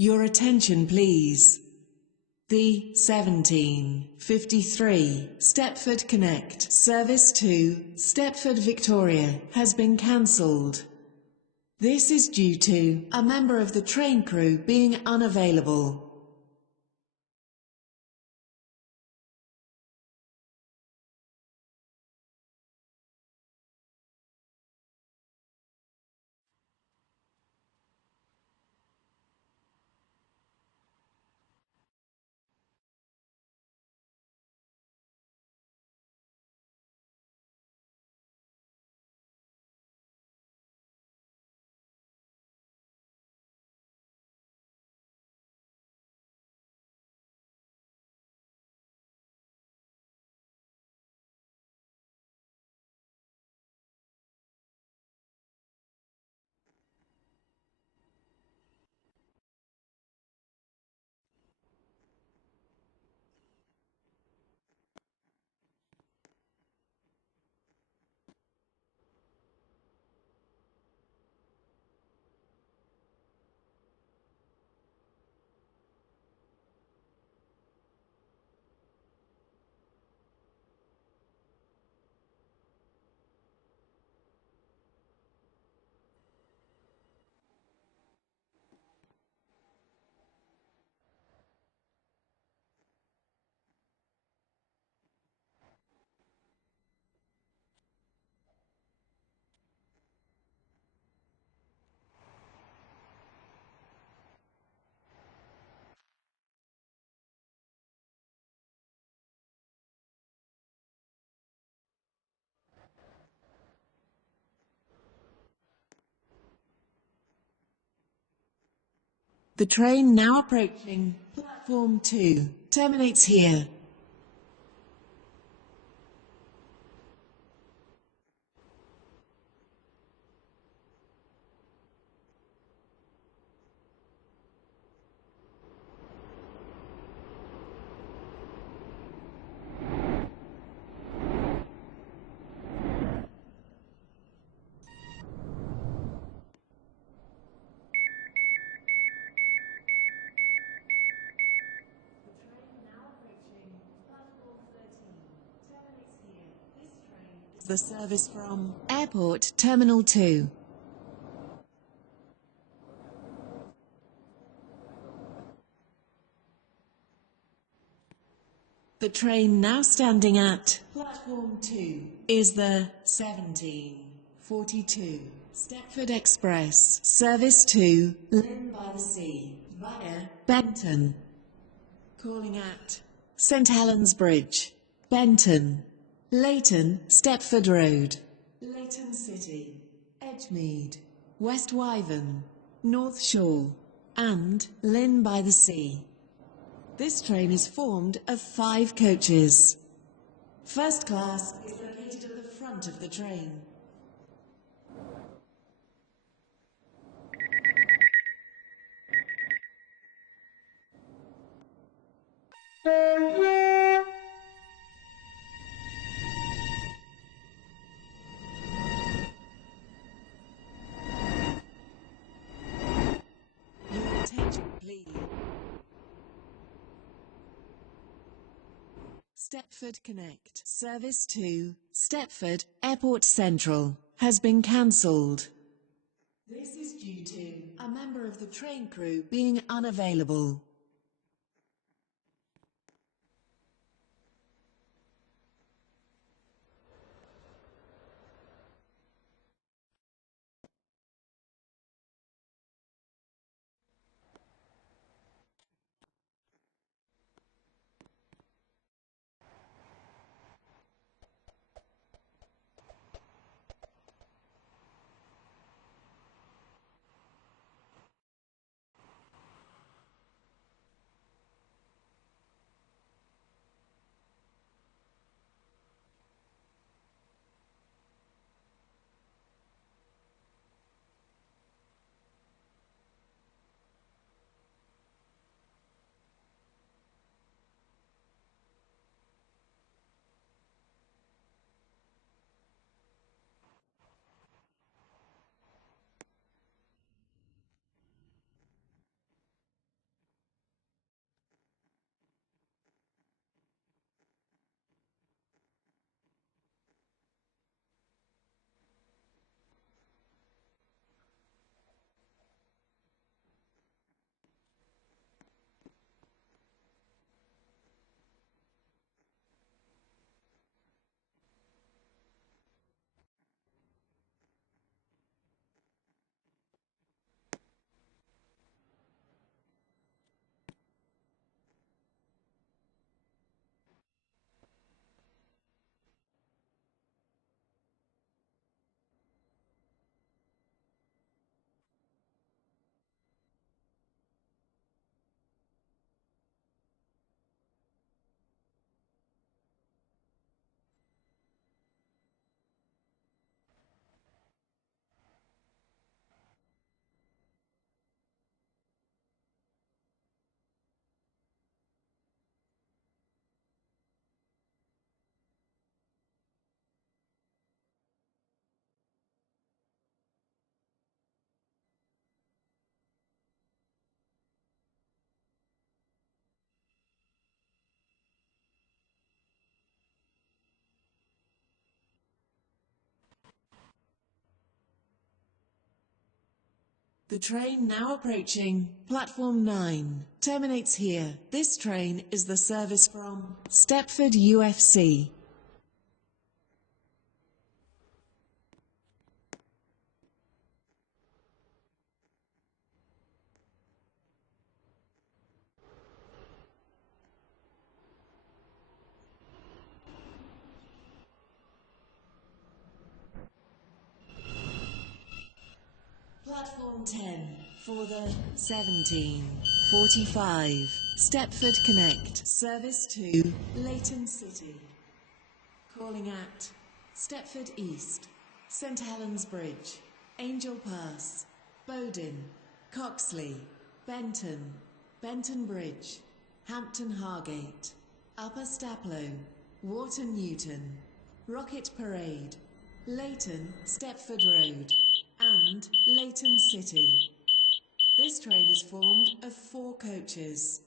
Your attention, please. The 17:53 Stepford Connect service to Stepford, Victoria has been cancelled. This is due to a member of the train crew being unavailable. The train now approaching platform 2 terminates here. The service from Airport Terminal 2. The train now standing at platform 2 is the 17:42 Stepford Express service to Lynn by the Sea via Benton. Calling at St Helens Bridge, Benton, Leighton, Stepford Road, Leighton City, Edgemead, West Wyvern, North Shore, and Lynn by the Sea. This train is formed of 5 coaches. First class is located at the front of the train. Your attention, please. Stepford Connect service to Stepford Airport Central has been cancelled. This is due to a member of the train crew being unavailable. The train now approaching platform 9 terminates here. This train is the service from Stepford UFC. Platform 10 for the 17:45 Stepford Connect service to Leighton City. Calling at Stepford East, St Helens Bridge, Angel Pass, Bowden, Coxley, Benton, Benton Bridge, Hampton Hargate, Upper Staplow, Wharton Newton, Rocket Parade, Leighton Stepford Road, and Leighton City. This train is formed of 4 coaches.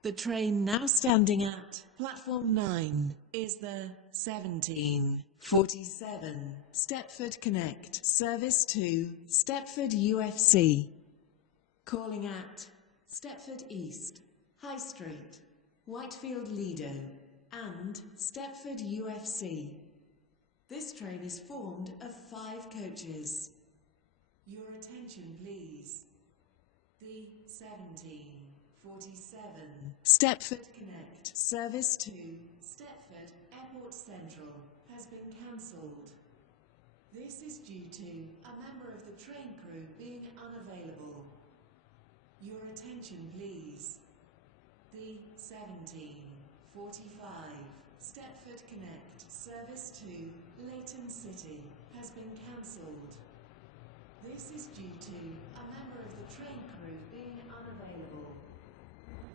The train now standing at platform 9 is the 17:47 Stepford Connect service to Stepford UFC. Calling at Stepford East, High Street, Whitefield Lido, and Stepford UFC. This train is formed of 5 coaches. Your attention, please. The 17:47 Stepford Connect service to Stepford Airport Central has been cancelled. This is due to a member of the train crew being unavailable. Your attention, please. The 17:45 Stepford Connect service to Leighton City has been cancelled. This is due to a member of the train crew being unavailable.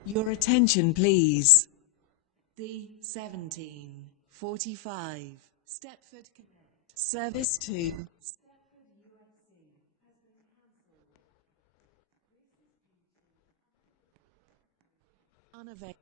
Your attention, please. The 17:45 Stepford Connect service to Stepford UFC has been cancelled. Unavailable.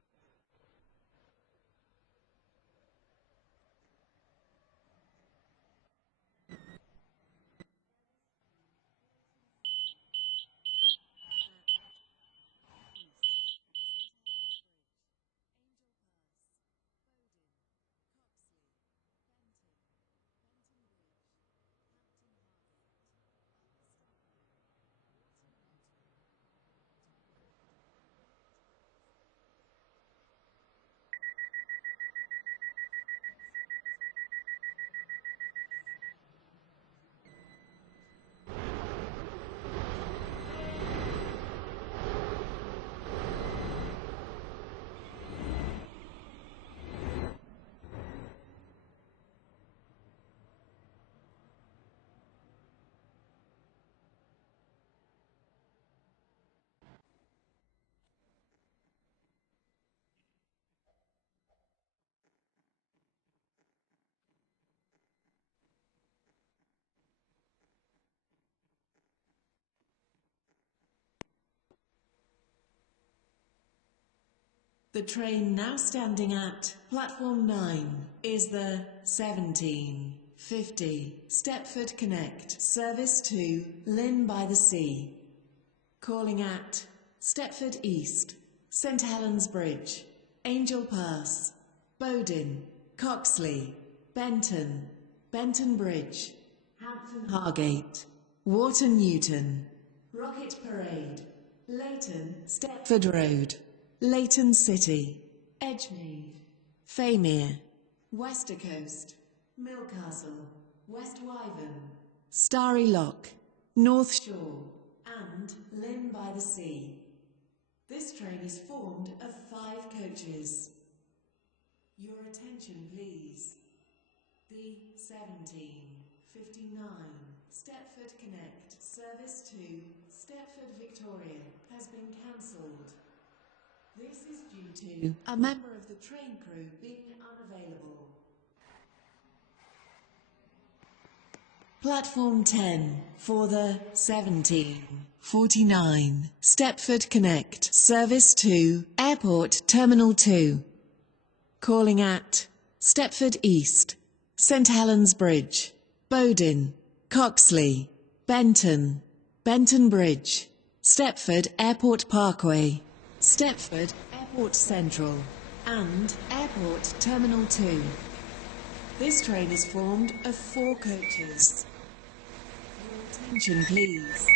The train now standing at platform 9 is the 17:50 Stepford Connect service to Lynn by the Sea. Calling at Stepford East, St Helens Bridge, Angel Pass, Bowden, Coxley, Benton, Benton Bridge, Hampton Hargate, Wharton Newton, Rocket Parade, Leighton Stepford Road, Leighton City, Edgemead, Faymere, Westercoast, Millcastle, West Wyvern, Starry Lock, North Shore, and Lynn by the Sea. This train is formed of 5 coaches. Your attention, please. The 17:59 Stepford Connect service to Stepford Victoria has been cancelled. This is due to a member of the train crew being unavailable. Platform 10 for the 17:49 Stepford Connect service to Airport Terminal 2. Calling at Stepford East, St Helens Bridge, Bowden, Coxley, Benton, Benton Bridge, Stepford Airport Parkway, Stepford Airport Central, and Airport Terminal 2. This train is formed of 4 coaches. Your attention please.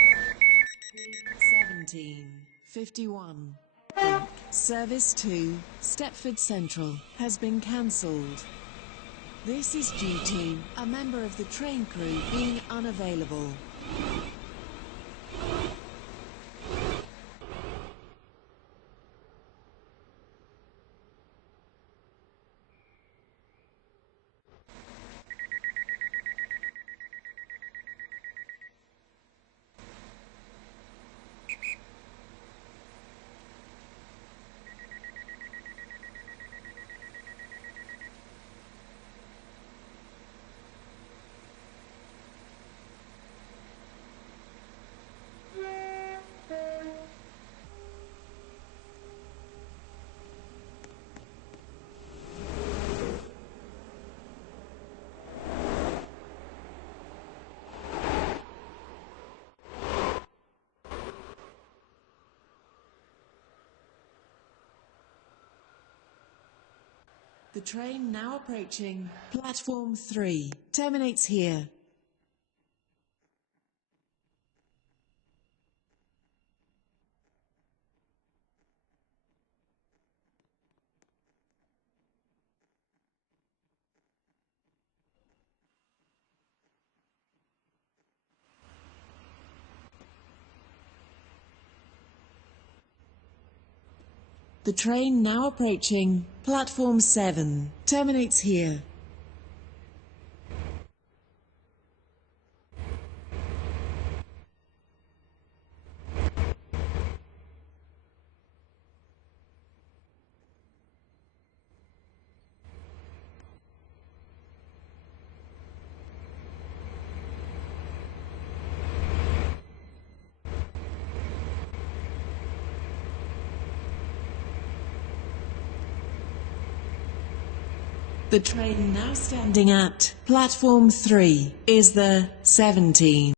1751. Service to Stepford Central has been cancelled. This is due to a member of the train crew being unavailable. The train now approaching platform 3 terminates here. The train now approaching platform 7 terminates here. The train now standing at platform 3 is the 17.